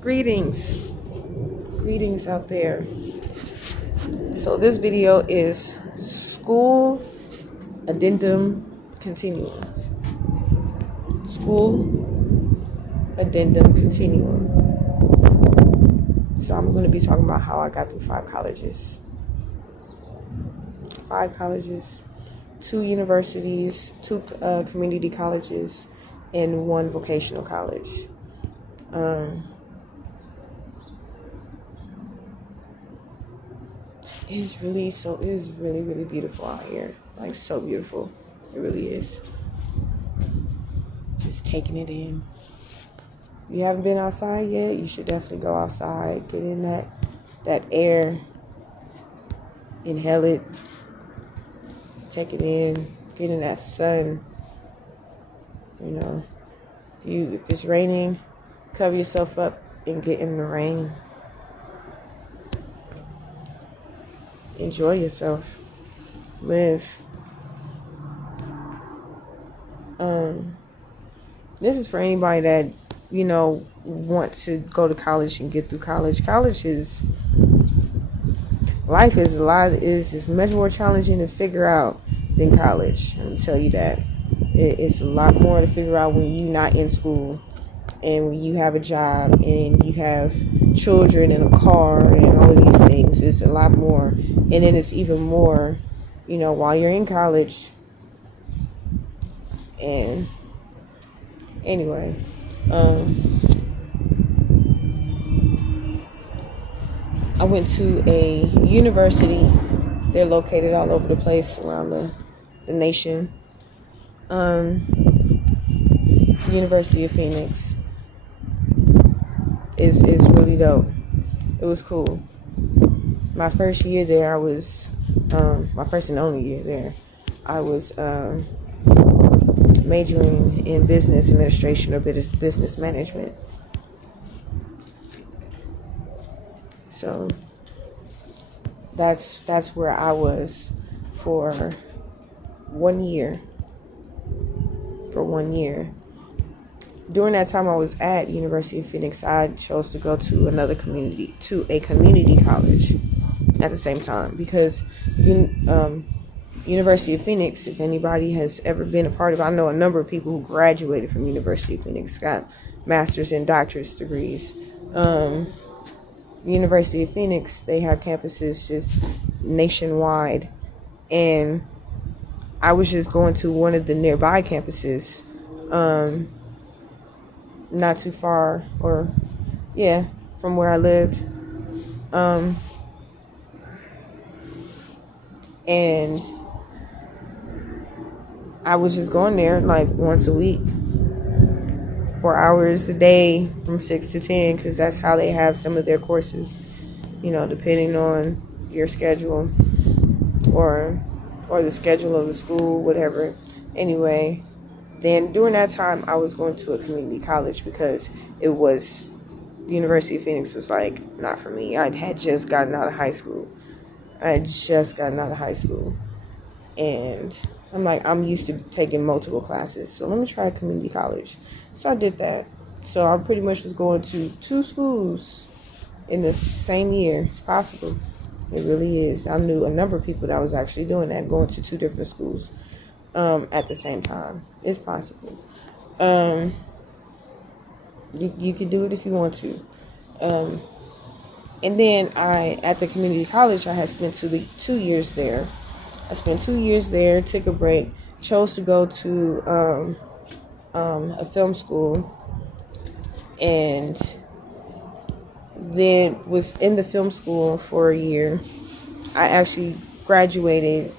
Greetings. Greetings out there. So this video is School Addendum Continuum. School Addendum Continuum. So I'm going to be talking about how I got through 5 colleges. 5 colleges, 2 universities, 2 community colleges, and 1 vocational college. It is really beautiful out here. Like, so beautiful. It really is. Just taking it in. If you haven't been outside yet, you should definitely go outside. Get in that air. Inhale it. Take it in. Get in that sun. You know, if it's raining, cover yourself up and get in the rain. Enjoy yourself. Live. This is for anybody that, wants to go to college and get through college. Life is much more challenging to figure out than college. Let me tell you that. It's a lot more to figure out when you're not in school and when you have a job and you have children and a car and all of these things. It's a lot more. And then it's even more, while you're in college. And anyway, I went to a university. They're located all over the place around the nation. University of Phoenix is really dope. It was cool. My first year there, my first and only year there, I was majoring in business administration or business management. So that's where I was for 1 year. For 1 year. During that time I was at University of Phoenix, I chose to go to a community college at the same time, because University of Phoenix, if anybody has ever been a part of it, I know a number of people who graduated from University of Phoenix, got master's and doctorate degrees. University of Phoenix, they have campuses just nationwide, and I was just going to one of the nearby campuses, not too far, from where I lived. And I was just going there like once a week, 4 hours a day from 6 to 10, because that's how they have some of their courses, depending on your schedule or the schedule of the school, whatever. Anyway, then during that time, I was going to a community college because the University of Phoenix was like, not for me. I had just gotten out of high school. And I'm like, I'm used to taking multiple classes, so let me try community college. So I did that. So I pretty much was going to 2 schools in the same year. It's possible. It really is. I knew a number of people that was actually doing that, going to 2 different schools at the same time. It's possible. You can do it if you want to. And then at the community college, I had spent 2 years there. I spent 2 years there, took a break, chose to go to a film school, and then was in the film school for a year. I actually graduated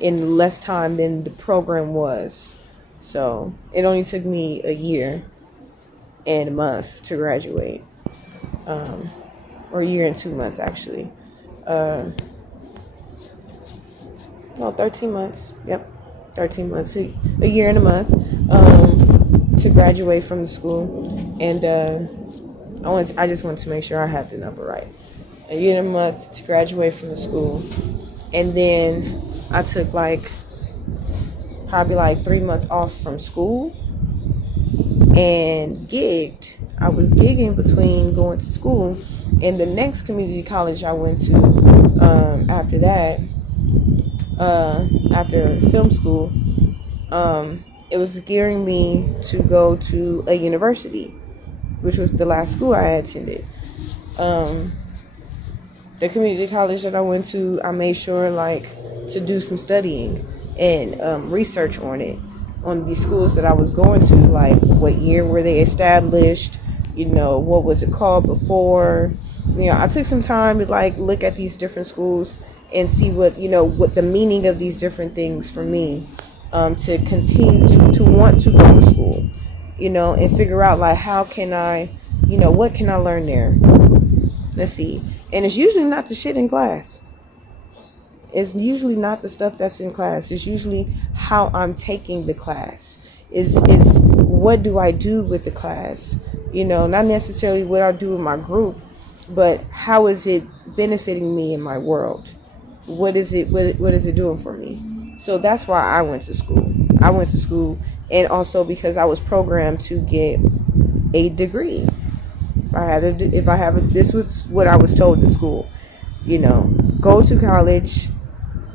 in less time than the program was. So it only took me a year and a month to graduate. Or a year and 2 months, actually. 13 months. Yep, 13 months. A year and a month to graduate from the school. And I just wanted to make sure I had the number right. A year and a month to graduate from the school. And then I took probably 3 months off from school and gigged I was gigging between going to school, and the next community college I went to after that, after film school, it was gearing me to go to a university, which was the last school I attended. The community college that I went to, I made sure to do some studying and research on it, on these schools that I was going to, like what year were they established, what was it called before. I took some time to look at these different schools and see what the meaning of these different things for me, to continue to want to go to school, and figure out how can I, what can I learn there. Let's see. And it's usually not the shit in class. It's usually not the stuff that's in class. It's usually how I'm taking the class. It's what do I do with the class? Not necessarily what I do with my group, but how is it benefiting me in my world? What is it doing for me? So that's why I went to school. I went to school, and also because I was programmed to get a degree. This was what I was told in school. Go to college,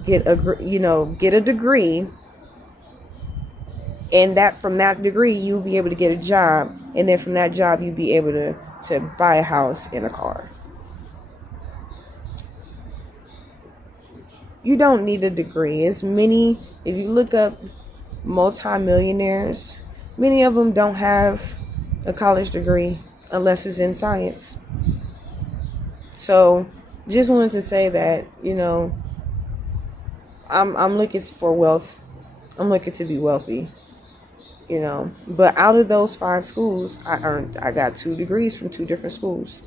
get a degree, and that from that degree you'll be able to get a job, and then from that job you'll be able to buy a house and a car. You don't need a degree. If you look up multimillionaires, many of them don't have a college degree unless it's in science. So just wanted to say that, I'm looking for wealth. I'm looking to be wealthy, but out of those 5 schools, I got 2 degrees from 2 different schools.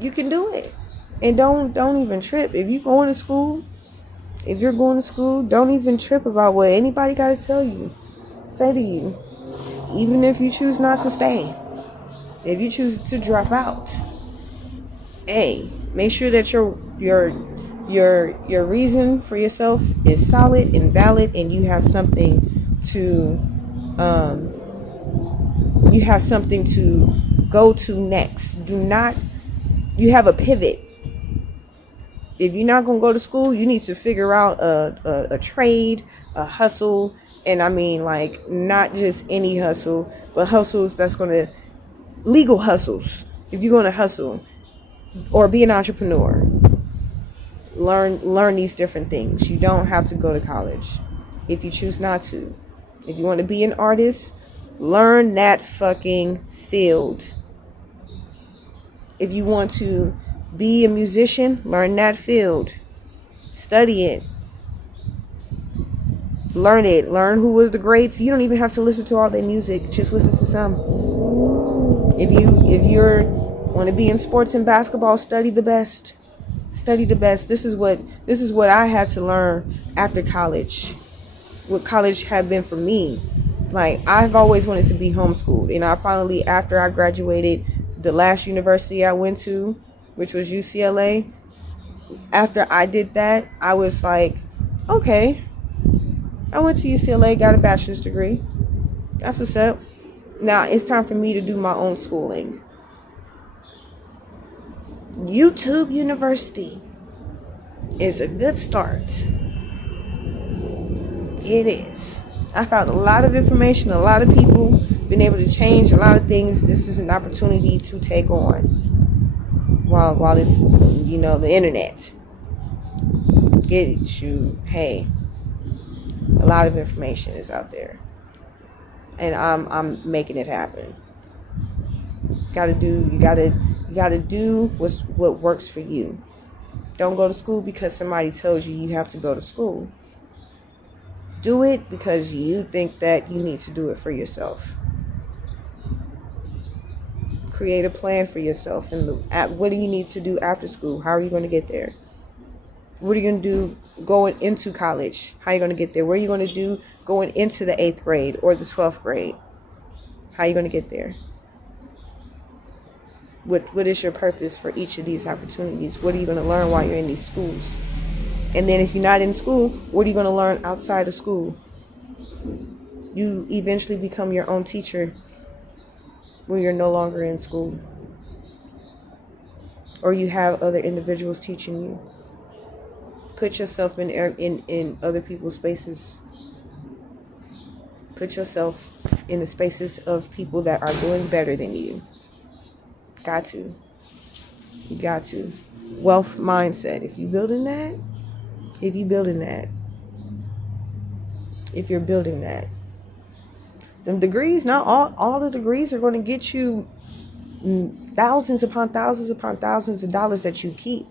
You can do it. And don't even trip. If you're going to school, don't even trip about what anybody got to say to you. Even if you choose not to stay. If you choose to drop out. Hey, make sure that your reason for yourself is solid and valid, and you have something to go to next. You have a pivot. If you're not going to go to school, you need to figure out a trade, a hustle. And I mean, not just any hustle, but hustles legal hustles. If you're going to hustle or be an entrepreneur, learn these different things. You don't have to go to college if you choose not to. If you want to be an artist, learn that fucking field. If you want to be a musician, learn that field. Study it. Learn it. Learn who was the greats. You don't even have to listen to all their music. Just listen to some. If you want to be in sports and basketball, study the best. Study the best. This is what I had to learn after college. What college had been for me. I've always wanted to be homeschooled, and I finally, after I graduated the last university I went to, which was UCLA, after I did that, I was like, okay, I went to UCLA, got a bachelor's degree. That's what's up. Now it's time for me to do my own schooling. YouTube University is a good start. It is. I found a lot of information, a lot of people, been able to change a lot of things. This is an opportunity to take on while it's, the internet. Hey, a lot of information is out there, and I'm making it happen. You gotta do what works for you. Don't go to school because somebody tells you have to go to school. Do it because you think that you need to do it for yourself. Create a plan for yourself, and what do you need to do after school? How are you going to get there? What are you going to do going into college? How are you going to get there? What are you going to do going into the 8th grade or the 12th grade? How are you going to get there? What is your purpose for each of these opportunities? What are you going to learn while you're in these schools? And then if you're not in school, what are you going to learn outside of school? You eventually become your own teacher when you're no longer in school, or you have other individuals teaching you. Put yourself in other people's spaces. Put yourself in the spaces of people that are doing better than you. Got to. You got to. Wealth mindset. If you're building that, if you're building that, them degrees, not all the degrees are going to get you thousands upon thousands upon thousands of dollars that you keep.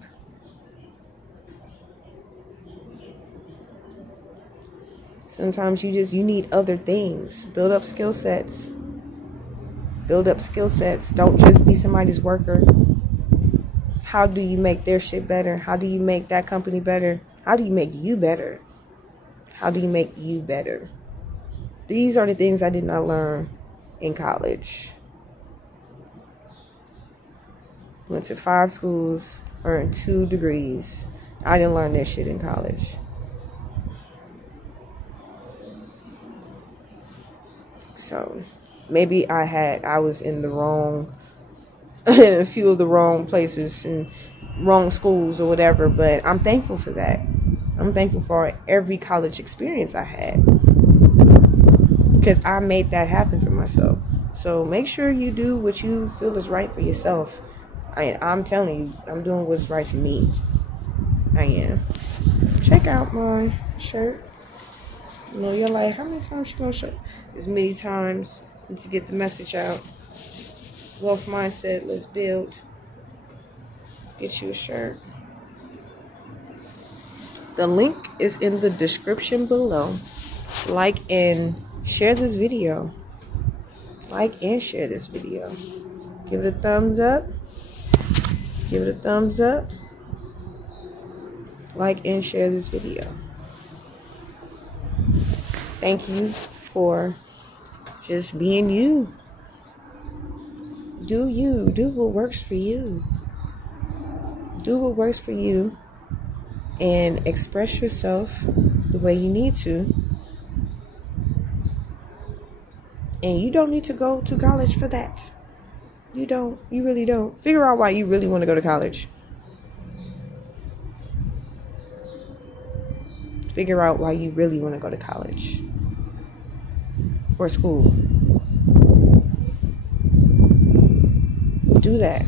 Sometimes you need other things. Build up skill sets. Don't just be somebody's worker. How do you make their shit better? How do you make that company better? How do you make you better? These are the things I did not learn in college. Went to 5 schools, earned 2 degrees. I didn't learn this shit in college. So maybe I was in the wrong, in a few of the wrong places and wrong schools or whatever, but I'm thankful for that. I'm thankful for every college experience I had, because I made that happen for myself. So make sure you do what you feel is right for yourself. I'm telling you, I'm doing what's right for me. I am. Check out my shirt. You know, you're like, how many times you gonna show? As many times to get the message out. Wealth mindset, let's build. Get you a shirt. The link is in the description below. Like and share this video. Give it a thumbs up. Like and share this video. Thank you for just being you. Do you. Do what works for you. And express yourself the way you need to. And you don't need to go to college for that. You don't. You really don't. Figure out why you really want to go to college. Or school. Do that.